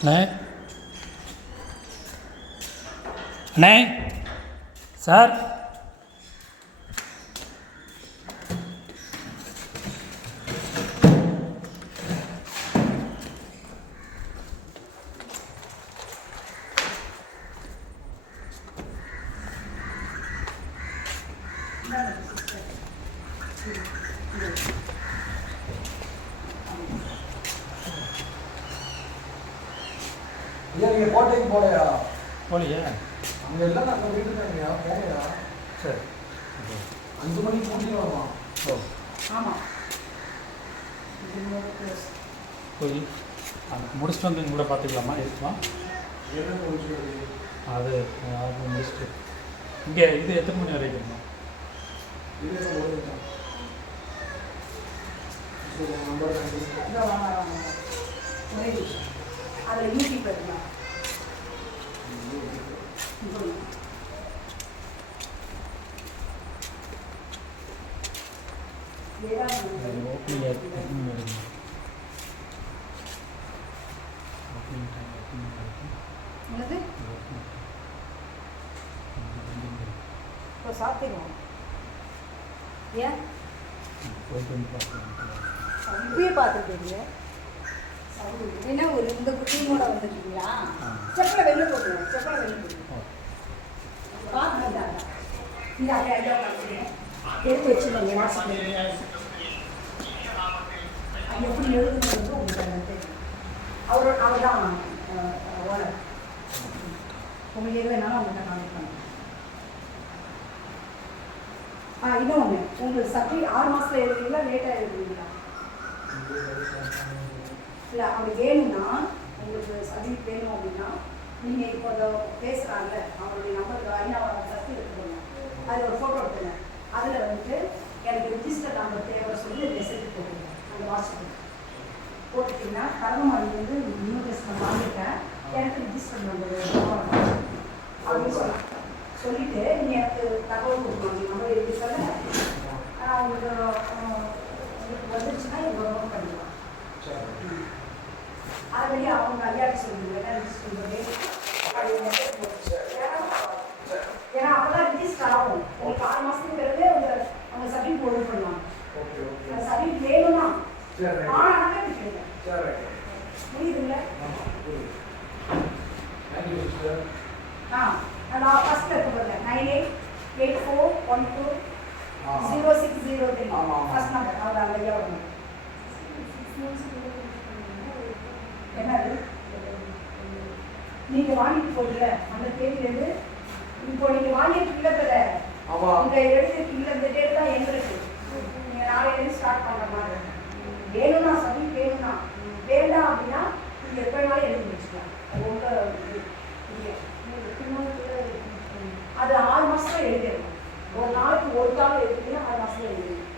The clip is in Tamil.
அண்ணே அண்ணே சார் ஐயா நீங்கள் கோட்டைக்கு போகலையா? போலியா? அங்கே எல்லாம் நாங்கள் வீட்டுக்கு தாங்கய்யா, போகலையா? சரி 5 மணிக்கு கூட்டிட்டு வருமா? ஓ ஆமாம் போய் அது முடிச்சுட்டு வந்து கூட பார்த்துக்கலாமா? இருக்குமா? என்ன முடிச்சுட்டு அது முடிச்சுட்டு இங்கே இது எத்தனை மணி வரைக்கும் இருக்கணும்? இது முடிஞ்சுதான். சரி நம்பர் இதோ வாங்க ஒரே விஷயம் அதில் யூடியூப் இருக்கலாம் ஓப்பனிங் எத்தனை மணி வரைக்கும்? ஓப்பனிங் டைம் எத்தனை மணி வரைக்கும்? என்னது இப்போ சாப்பிடுவோம் ஏன் போயிட்டு வந்து பார்க்கலாம். இப்பயே பார்த்துருக்கீங்க என்ன ஒரு இந்த குட்டியோட வந்துருக்கீங்களா? செப்பலை வெளில போட்டுருவோம், செப்பலை வெளில போட்டுருவோம். பார்த்துட்டா இந்த அப்படியே ஐடியா எடுத்து வச்சுருவாங்க வாட்ஸ்அப்பில். அது எப்படி எழுதுறது உங்களுக்கு எனக்கு தெரியும். அவர் தான் ஓனர். உங்களுக்கு எது வேணாலும் அவங்கள்ட்ட கான்டெக்ட் பண்ணுங்க. இன்னொன்று உங்களுக்கு சர்டிஃபிகேட் 6 மாதத்தில் எழுதுறீங்களா லேட்டாக எழுதுறீங்களா? இல்லை அப்படி வேணும்னா உங்களுக்கு சர்டிஃபிகேட் வேணும் அப்படின்னா நீங்கள் இப்போ அதை பேசுகிறாங்க அவங்களுடைய நம்பருக்கு ஐயாவோட சர்டிஃபிகேட் எடுத்துக்கோங்க. அதில் ஒரு ஃபோட்டோ எடுத்துங்க. அதில் வந்துட்டு எனக்கு ரிஜிஸ்டர் நம்பர் தேவை சொல்லி மெசேஜ் போட்டுருங்க. அந்த வாட்ஸ்அப்பில் போட்டுட்டிங்கன்னா கருணமாடி வந்து இன்விடேஷன் வாங்கிட்டேன், எனக்கு ரிஜிஸ்டர் நம்பர் அப்படின்னு சொல்லிவிட்டு நீங்கள் எனக்கு தகவல் கொடுக்கணும். நீங்கள் நம்பர் எழுதி சொல்ல உங்களுக்கு வந்துருச்சுன்னா இவ்வளோ நோட் பண்ணிக்கலாம். அதை வெளியே அவங்க ஐயாட்டி சொல்லுங்க என்ன ரிஜிஸ்டர் பண்ணி ஏன்னா அப்போ தான் ரிஜிஸ்டர் ஆகும். உங்களுக்கு 6 மாதத்துக்கு பிறகு அவங்க சர்டிஃபிகேட் ஓப்பன் பண்ணுவாங்க. அந்த சர்டிஃபிகேட் வேணும்னா ஆனாலுமே கேளுங்க. புரியுதுங்களா? நான் ஃபஸ்ட்டில் இருக்க பாருங்க 9884120603 ஃபஸ்ட் நம்பர் அவர் அந்த ஐயா வரணும். என்னது நீங்கள் வாங்கிட்டு போகல அந்த தேதியிலேருந்து இப்போ நீங்கள் வாங்கிட்டு இல்லை பெற இந்த எழுதிருக்கீங்களா இந்த டேட் தான் எங்களுக்கு நீங்கள் நாளையிலேருந்து ஸ்டார்ட் பண்ணுற மாதிரி வேணும்னா சரி வேணும்னா வேண்டாம் அப்படின்னா நீங்கள் எப்போ வேணாலும் எழுதி வச்சுக்கலாம். அது உங்கள் அது 6 மாதத்துல எழுதிடணும். ஒரு நாளைக்கு ஒரு காலம் எழுதிங்கன்னா 6 மாதத்துல எழுதிடணும்.